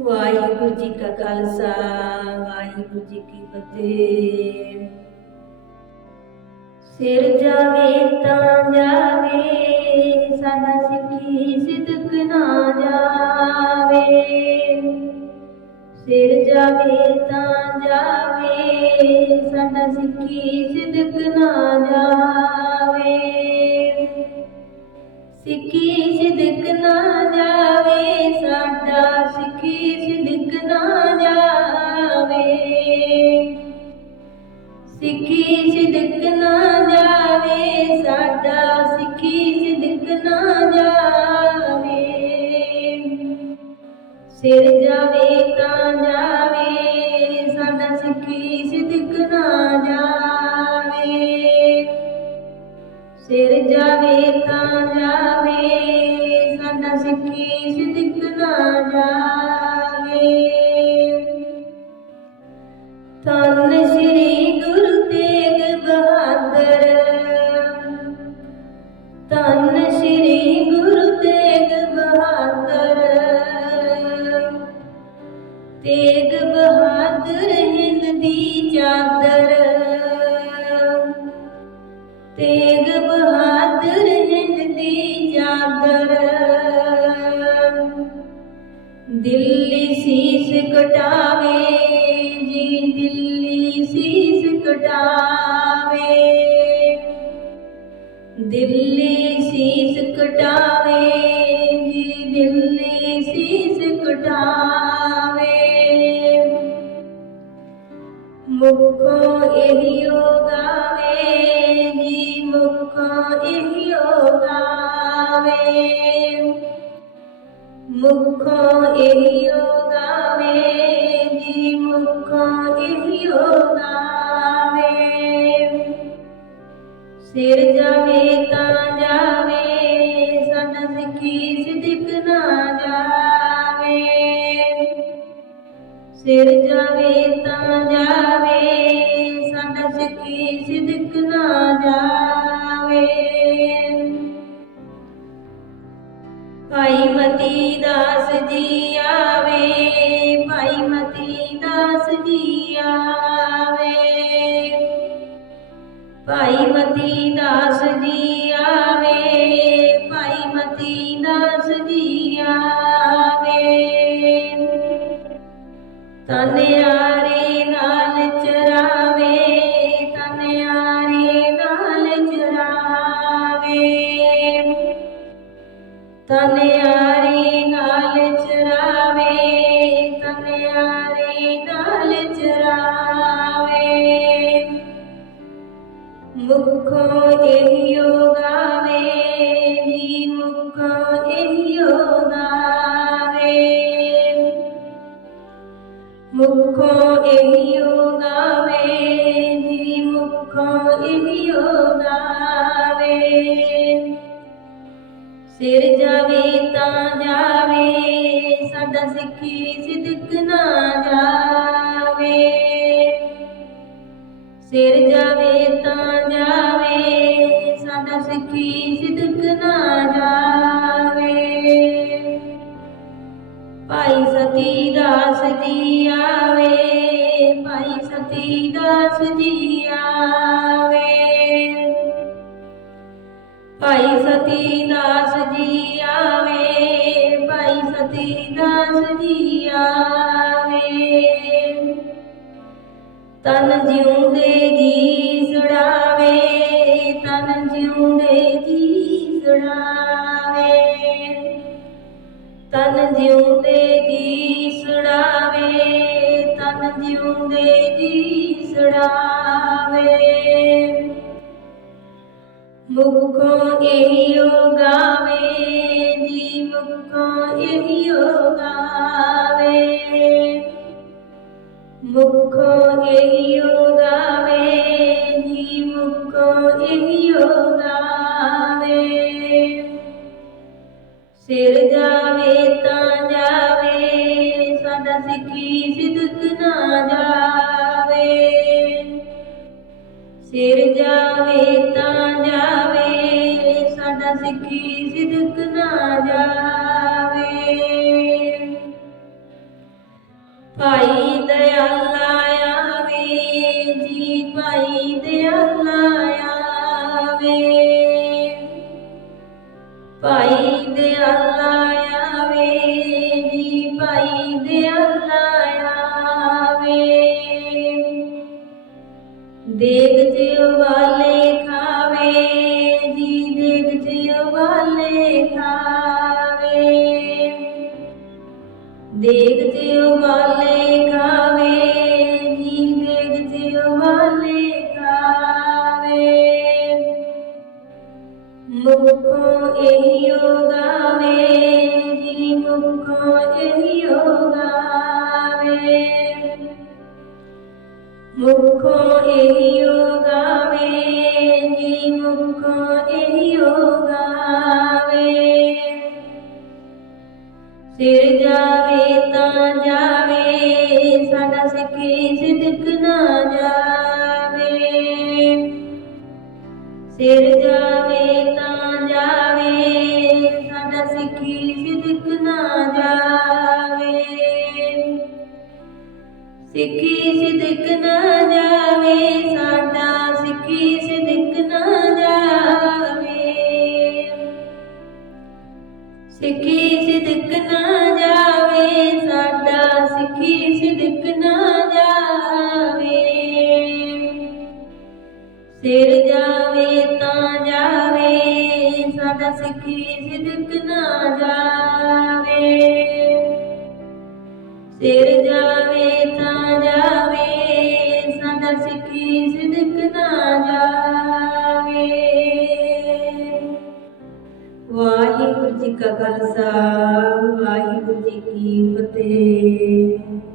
ਵਾਹਿਗੁਰੂ ਜੀ ਕਾ ਖਾਲਸਾ, ਵਾਹਿਗੁਰੂ ਜੀ ਕੀ ਫਤਿਹ। ਸਿਰ ਜਾਵੇ ਤਾਂ ਜਾਵੇ ਸਾਡਾ ਸਿੱਖੀ ਸਿਦਕ ਨਾ ਜਾਵੇ। ਸਿਰ ਜਾਵੇ ਤਾਂ ਜਾਵੇ ਸਾਡਾ ਸਿੱਖੀ ਸਿਦਕ ਨਾ ਜਾਵੇ। ਸਿੱਖੀ ਸਿਦਕ ਨਾ ਜਾਵੇ, ਸਾਡਾ ਸਿੱਖੀ ਸਿਦਕ ਨਾ ਜਾਵੇ। ਸਿੱਖੀ ਸਿਦਕ ਨਾ ਜਾਵੇ, ਸਾਡਾ ਸਿੱਖੀ ਸਿਦਕ ਨਾ ਜਾਵੇ। ਸਿਰ ਜਾਵੇ ਸੀਸ ਕਟਾਵੇ ਜੀ ਦਿੱਲੀ ਸੀਸ ਕਟਾਵੇ ਦਿੱਲੀ ਸੀਸ ਕਟਾਵੇ ਜੀ ਦਿੱਲੀ ਸੀਸ ਕਟਾਵੇ ਮੁਖੋਂ ਇਹੀਓ ਗਾਵੇ ਜੀ ਮੁਖੋਂ ਇਹੀਓ ਗਾਵੇ ਮੁਖੋਂ ਇਹੀਓ ਗਾਵੇ ਜੀ ਮੁਖੋਂ ਸਿਰ ਜਾਵੇ ਤਾਂ ਜਾਵੇ ਸਾਡਾ ਸਿੱਖੀ ਸਿਦਕ ਨਾ ਜਾਵੇ। ਸਿਰ ਜਾਵੇ ਤਾਂ ਜਾਵੇ ਸਾਡਾ ਸਿੱਖੀ ਸਿਦਕ ਨਾ ਜਾਵੇ। ਭਾਈ ਮਤੀ ਦਾਸ ਜੀ ਆ ਭਾਈ ਮਤੀ ਦਾਸ ਜੀ ਆਵੇ ਭਾਈ ਮਤੀ ਦਾਸ ਜੀ ਆਵੇ। ਤਨਿਆਰੇ ਆਏ ਮੁਖੋਂ ਇਹੀਓ ਗਾਵੇ ਜੀ ਮੁਖੋਂ ਇਹੀਓ ਗਾਵੇ। ਮੁਖੋਂ ਇਹੀਓ ਗਾਵੇ ਜੀ ਮੁਖੋਂ ਇਹੀਓ ਗਾਵੇ। ਸਿਰ ਜਾਵੇ ਤਾਂ ਜਾਵੇ, ਸਾਡਾ ਸਿੱਖੀ ਸਿਦਕ ਨਾ ਜਾਵੇ। ਸਿਰ ਜਾਵੇ ਤਾਂ ਜਾਵੇ ਸਾਡਾ ਸਿੱਖੀ ਸਿਦਕ ਨਾ ਜਾਵੇ। ਭਾਈ ਸਤੀ ਦਾਸ ਜੀ ਆਵੇ, ਭਾਈ ਸਤੀ ਦਾਸ ਜੀ ਆਵੇ। ਭਾਈ ਸਤੀ ਦਾਸ ਜੀ ਆਵੇ, ਭਾਈ ਸਤੀ ਦਾਸ ਜੀ ਤਨ ਜਿਉਂਦੇ ਜੀ ਸੁੜਾਵੇ ਤਨ ਜਿਉਂਦੇ ਜੀ ਸੁੜਾਵੇ ਤਨ ਜਿਉਂਦੇ ਜੀ ਸੁੜਾਵੇ ਤਨ ਜਿਉਂਦੇ ਜੀ ਸੁੜਾਵੇ ਮੁਖੋਂ ਇਹੀਓ ਗਾਵੇ, ਜੀ ਮੁਖੋਂ ਇਹੀਓ ਗਾਵੇ। ਮੁਖੋਂ ਇਹੀਓ ਗਾਵੇ ਜੀ ਮੁਖੋਂ ਇਹੀਓ ਗਾਵੇ ਸਿਰ ਜਾਵੇ ਤਾਂ ਜਾਵੇ ਸਾਡਾ ਸਿੱਖੀ ਸਿਦਕ ਨਾ ਜਾਵੇ ਸਿਰ ਜਾਵੇ ਤਾਂ ਜਾਵੇ ਸਾਡਾ ਸਿੱਖੀ ਸਿੱਖੀ ਸਿਦਕ ਨਾ ਜਾਵੇ ਉਬਾਲੇ ਖਾਵੇ, ਜੀ ਦੇਗ ਚ ਉਬਾਲੇ ਖਾਵੇ। ਦੇਗ ਚ ਉਬਾਲੇ ਖਾਵੇ, ਜੀ ਦੇਗ ਚ ਉਬਾਲੇ ਖਾਵੇ। ਮੁਖੋਂ ਇਹੋ ਗਾਵੇ ਮੁਖੋਂ ਇਹੋ ਗਾਵੇ ਜੀ ਮੁਖੋਂ ਇਹੋ ਗਾਵੇ ਸਿਰ ਜਾਵੇ ਤਾਂ ਜਾਵੇ ਸਾਡਾ ਸਿੱਖੀ ਸਿਦਕ ਨਾ ਜਾਵੇ ਸਿਰ ਜਾਵੇ ਸਿਰ ਜਾਵੇ ਤਾਂ ਜਾਵੇ, ਸਾਡਾ ਸਿੱਖੀ ਸਿਦਕ ਨਾ ਜਾਵੇ। ਸਿਰ ਜਾਵੇ ਤਾਂ ਜਾਵੇ, ਸਾਡਾ ਸਿੱਖੀ ਸਿਦਕ ਨਾ ਜਾਵੇ। ਵਾਹਿਗੁਰੂ ਜੀ ਕਾ ਖਾਲਸਾ, ਵਾਹਿਗੁਰੂ ਜੀ ਕੀ ਫਤਿਹ।